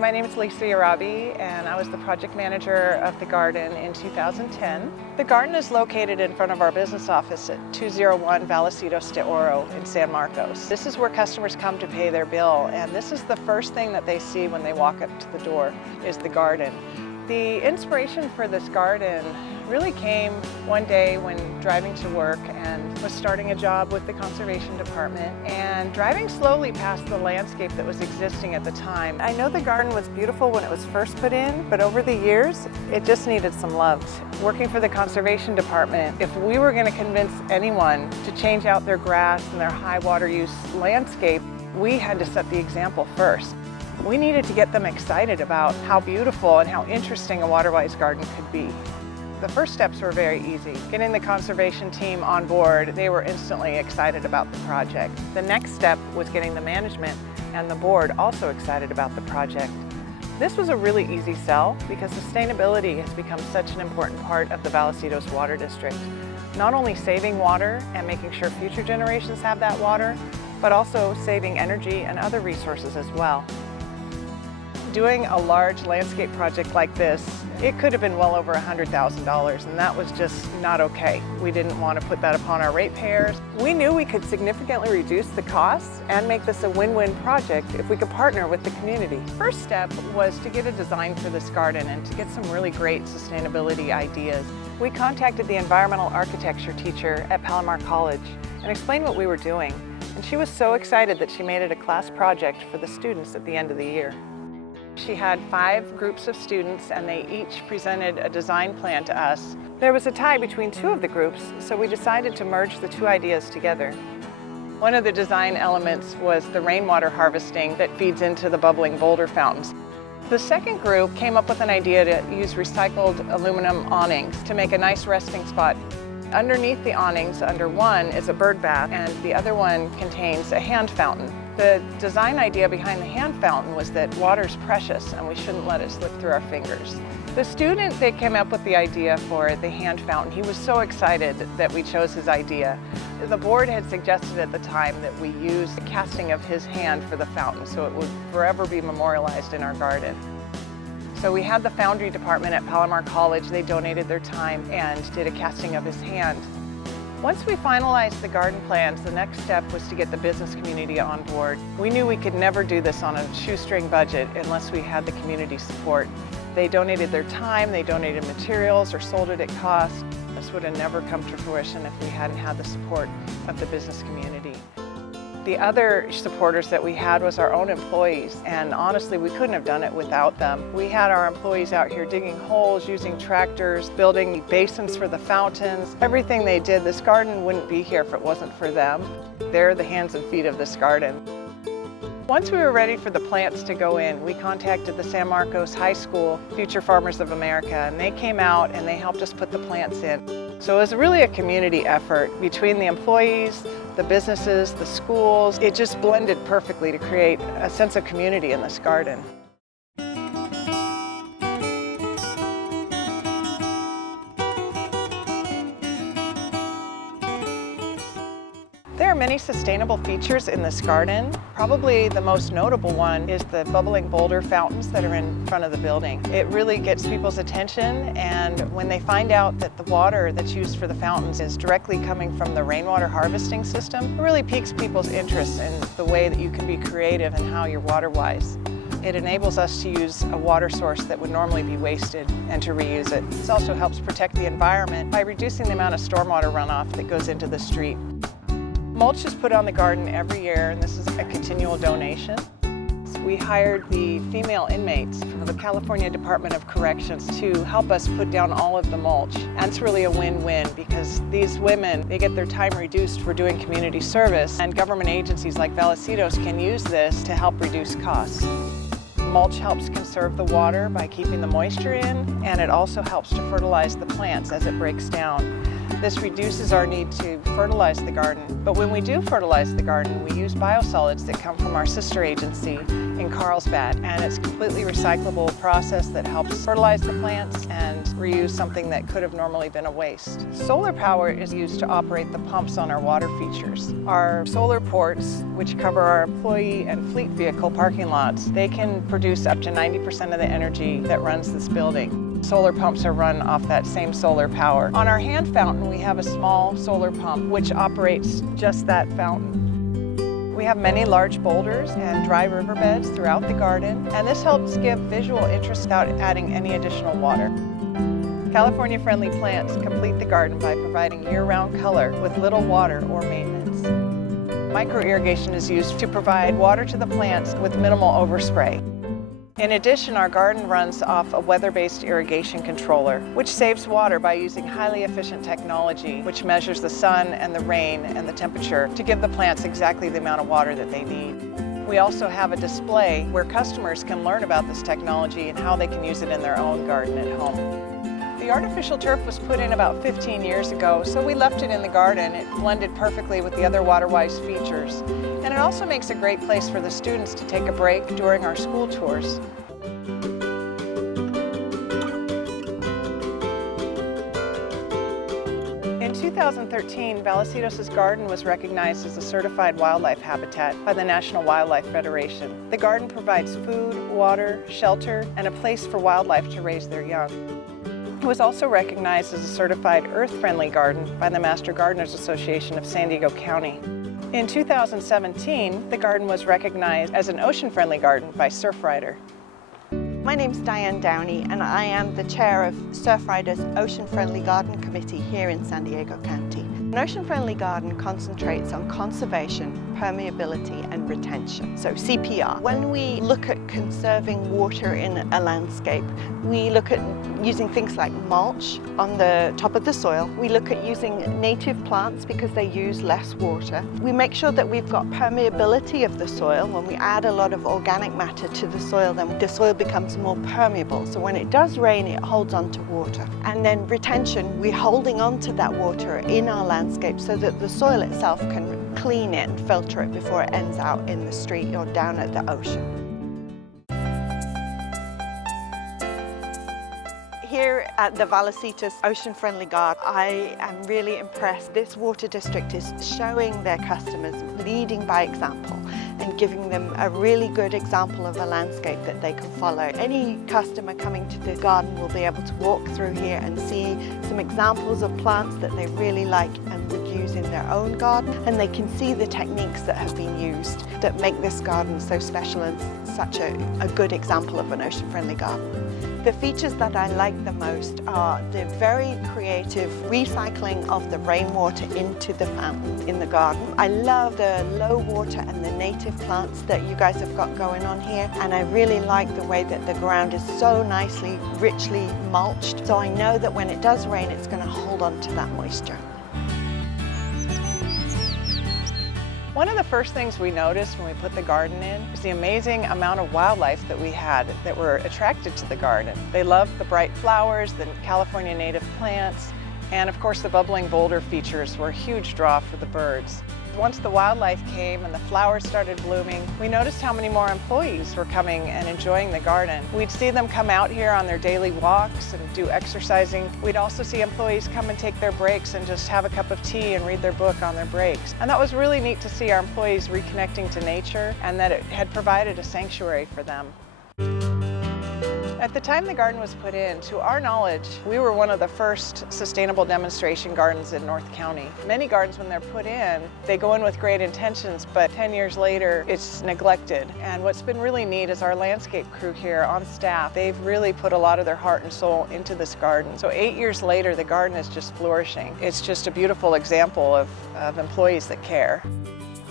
my name is Lisa Yarabi, and I was the project manager of the garden in 2010. The garden is located in front of our business office at 201 Vallecito de Oro in San Marcos. This is where customers come to pay their bill, and this is the first thing that they see when they walk up to the door is the garden. The inspiration for this garden really came one day when driving to work and was starting a job with the conservation department and driving slowly past the landscape that was existing at the time. I know the garden was beautiful when it was first put in, but over the years it just needed some love. Working for the conservation department, if we were going to convince anyone to change out their grass and their high water use landscape, we had to set the example first. We needed to get them excited about how beautiful and how interesting a water-wise garden could be. The first steps were very easy. Getting the conservation team on board, they were instantly excited about the project. The next step was getting the management and the board also excited about the project. This was a really easy sell because sustainability has become such an important part of the Vallecito's Water District. Not only saving water and making sure future generations have that water, but also saving energy and other resources as well. Doing a large landscape project like this, it could have been well over $100,000, and that was just not okay. We didn't want to put that upon our ratepayers. We knew we could significantly reduce the costs and make this a win-win project if we could partner with the community. First step was to get a design for this garden and to get some really great sustainability ideas. We contacted the environmental architecture teacher at Palomar College and explained what we were doing, and she was so excited that she made it a class project for the students at the end of the year. She had 5 groups of students and they each presented a design plan to us. There was a tie between 2 of the groups, so we decided to merge the 2 ideas together. One of the design elements was the rainwater harvesting that feeds into the bubbling boulder fountains. The second group came up with an idea to use recycled aluminum awnings to make a nice resting spot. Underneath the awnings, under one, is a bird bath, and the other one contains a hand fountain. The design idea behind the hand fountain was that water's precious and we shouldn't let it slip through our fingers. The student that came up with the idea for the hand fountain, he was so excited that we chose his idea. The board had suggested at the time that we use the casting of his hand for the fountain so it would forever be memorialized in our garden. So we had the foundry department at Palomar College. They donated their time and did a casting of his hand. Once we finalized the garden plans, the next step was to get the business community on board. We knew we could never do this on a shoestring budget unless we had the community support. They donated their time, they donated materials or sold it at cost. This would have never come to fruition if we hadn't had the support of the business community. The other supporters that we had was our own employees, and honestly we couldn't have done it without them. We had our employees out here digging holes, using tractors, building basins for the fountains. Everything they did, this garden wouldn't be here if it wasn't for them. They're the hands and feet of this garden. Once we were ready for the plants to go in, we contacted the San Marcos High School Future Farmers of America, and they came out and they helped us put the plants in. So it was really a community effort between the employees, the businesses, the schools. It just blended perfectly to create a sense of community in this garden. There are many sustainable features in this garden. Probably the most notable one is the bubbling boulder fountains that are in front of the building. It really gets people's attention, and when they find out that the water that's used for the fountains is directly coming from the rainwater harvesting system, it really piques people's interest in the way that you can be creative and how you're water-wise. It enables us to use a water source that would normally be wasted and to reuse it. This also helps protect the environment by reducing the amount of stormwater runoff that goes into the street. Mulch is put on the garden every year, and this is a continual donation. We hired the female inmates from the California Department of Corrections to help us put down all of the mulch. And it's really a win-win because these women, they get their time reduced for doing community service, and government agencies like Vallecito's can use this to help reduce costs. Mulch helps conserve the water by keeping the moisture in, and it also helps to fertilize the plants as it breaks down. This reduces our need to fertilize the garden. But when we do fertilize the garden, we use biosolids that come from our sister agency in Carlsbad, and it's a completely recyclable process that helps fertilize the plants and reuse something that could have normally been a waste. Solar power is used to operate the pumps on our water features. Our solar ports, which cover our employee and fleet vehicle parking lots, they can produce up to 90% of the energy that runs this building. Solar pumps are run off that same solar power. On our hand fountain, we have a small solar pump which operates just that fountain. We have many large boulders and dry riverbeds throughout the garden, and this helps give visual interest without adding any additional water. California-friendly plants complete the garden by providing year-round color with little water or maintenance. Micro-irrigation is used to provide water to the plants with minimal overspray. In addition, our garden runs off a weather-based irrigation controller, which saves water by using highly efficient technology, which measures the sun and the rain and the temperature to give the plants exactly the amount of water that they need. We also have a display where customers can learn about this technology and how they can use it in their own garden at home. The artificial turf was put in about 15 years ago, so we left it in the garden. It blended perfectly with the other water-wise features. And it also makes a great place for the students to take a break during our school tours. In 2013, Vallecitos's garden was recognized as a certified wildlife habitat by the National Wildlife Federation. The garden provides food, water, shelter, and a place for wildlife to raise their young. It was also recognized as a certified earth-friendly garden by the Master Gardeners Association of San Diego County. In 2017, the garden was recognized as an ocean-friendly garden by Surfrider. My name's Diane Downey, and I am the chair of Surfrider's Ocean Friendly Garden Committee here in San Diego County. An ocean friendly garden concentrates on conservation, permeability and retention, so CPR. When we look at conserving water in a landscape, we look at using things like mulch on the top of the soil. We look at using native plants because they use less water. We make sure that we've got permeability of the soil. When we add a lot of organic matter to the soil, then the soil becomes more permeable. So when it does rain, it holds on to water. And then retention, we're holding on to that water in our landscape so that the soil itself can clean it and filter it before it ends out in the street or down at the ocean. Here at the Vallecitos Ocean Friendly Garden, I am really impressed. This water district is showing their customers, leading by example, and giving them a really good example of a landscape that they can follow. Any customer coming to the garden will be able to walk through here and see some examples of plants that they really like and would use in their own garden, and they can see the techniques that have been used that make this garden so special and such a good example of an ocean-friendly garden. The features that I like the most are the very creative recycling of the rainwater into the fountain in the garden. I love the low water and the native plants that you guys have got going on here, and I really like the way that the ground is so nicely, richly mulched, so I know that when it does rain, it's going to hold on to that moisture. One of the first things we noticed when we put the garden in was the amazing amount of wildlife that we had that were attracted to the garden. They loved the bright flowers, the California native plants, and of course the bubbling boulder features were a huge draw for the birds. Once the wildlife came and the flowers started blooming, we noticed how many more employees were coming and enjoying the garden. We'd see them come out here on their daily walks and do exercising. We'd also see employees come and take their breaks and just have a cup of tea and read their book on their breaks. And that was really neat to see our employees reconnecting to nature and that it had provided a sanctuary for them. At the time the garden was put in, to our knowledge, we were one of the first sustainable demonstration gardens in North County. Many gardens, when they're put in, they go in with great intentions, but 10 years later, it's neglected. And what's been really neat is our landscape crew here on staff, they've really put a lot of their heart and soul into this garden. So 8 years later, the garden is just flourishing. It's just a beautiful example of employees that care.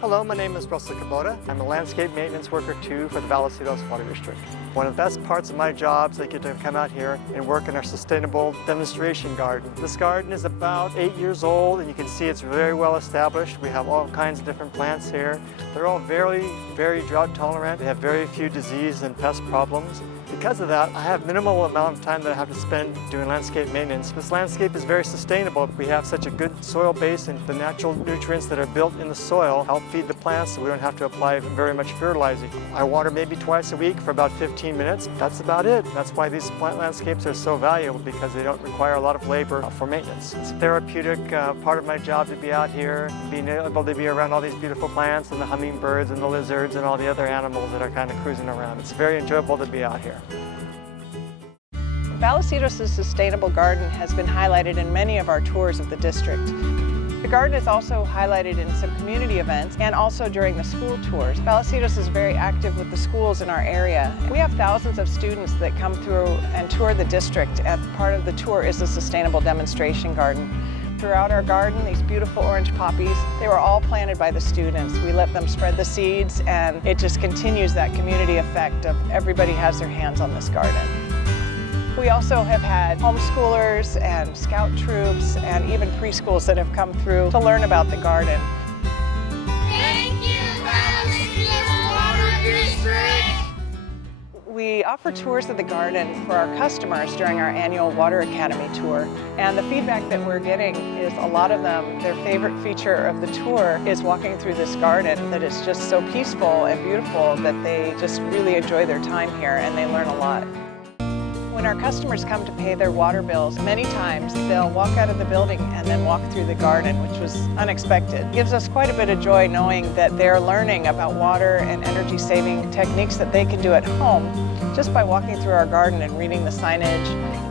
Hello, my name is Russell Kubota. I'm a landscape maintenance worker too for the Vallecitos Water District. One of the best parts of my job is I get to come out here and work in our sustainable demonstration garden. This garden is about 8 years old, and you can see it's very well established. We have all kinds of different plants here. They're all very drought tolerant. They have very few disease and pest problems. Because of that, I have minimal amount of time that I have to spend doing landscape maintenance. This landscape is very sustainable. We have such a good soil base, and the natural nutrients that are built in the soil help feed the plants, so we don't have to apply very much fertilizer. I water maybe twice a week for about 15 minutes. That's about it. That's why these plant landscapes are so valuable, because they don't require a lot of labor for maintenance. It's a therapeutic part of my job to be out here, being able to be around all these beautiful plants and the hummingbirds and the lizards and all the other animals that are kind of cruising around. It's very enjoyable to be out here. Vallecitos's sustainable garden has been highlighted in many of our tours of the district. The garden is also highlighted in some community events and also during the school tours. Vallecitos is very active with the schools in our area. We have thousands of students that come through and tour the district, and part of the tour is a sustainable demonstration garden. Throughout our garden, these beautiful orange poppies, they were all planted by the students. We let them spread the seeds, and it just continues that community effect of everybody has their hands on this garden. We also have had homeschoolers and scout troops and even preschools that have come through to learn about the garden. Thank you, Vallecitos Water District! We offer tours of the garden for our customers during our annual Water Academy tour. And the feedback that we're getting is a lot of them, their favorite feature of the tour is walking through this garden, that is just so peaceful and beautiful that they just really enjoy their time here and they learn a lot. When our customers come to pay their water bills, many times they'll walk out of the building and then walk through the garden, which was unexpected. It gives us quite a bit of joy knowing that they're learning about water and energy-saving techniques that they can do at home just by walking through our garden and reading the signage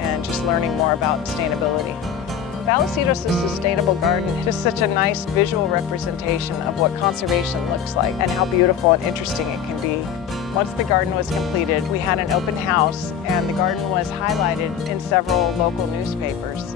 and just learning more about sustainability. Vallecitos' sustainable garden is just such a nice visual representation of what conservation looks like and how beautiful and interesting it can be. Once the garden was completed, we had an open house, and the garden was highlighted in several local newspapers.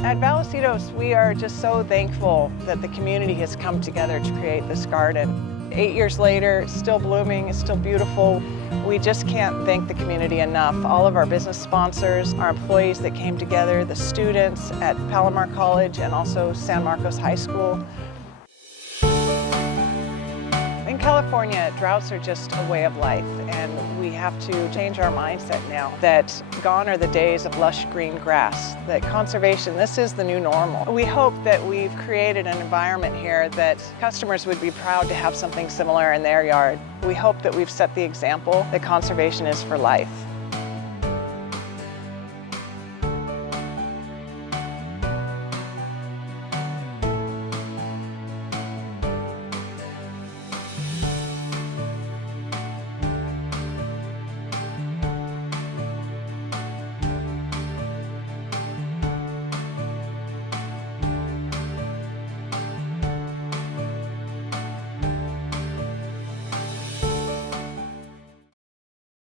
At Vallecitos, we are just so thankful that the community has come together to create this garden. 8 years later, it's still blooming, it's still beautiful. We just can't thank the community enough. All of our business sponsors, our employees that came together, the students at Palomar College and also San Marcos High School. In California, droughts are just a way of life, and we have to change our mindset now that gone are the days of lush green grass, that conservation, this is the new normal. We hope that we've created an environment here that customers would be proud to have something similar in their yard. We hope that we've set the example that conservation is for life.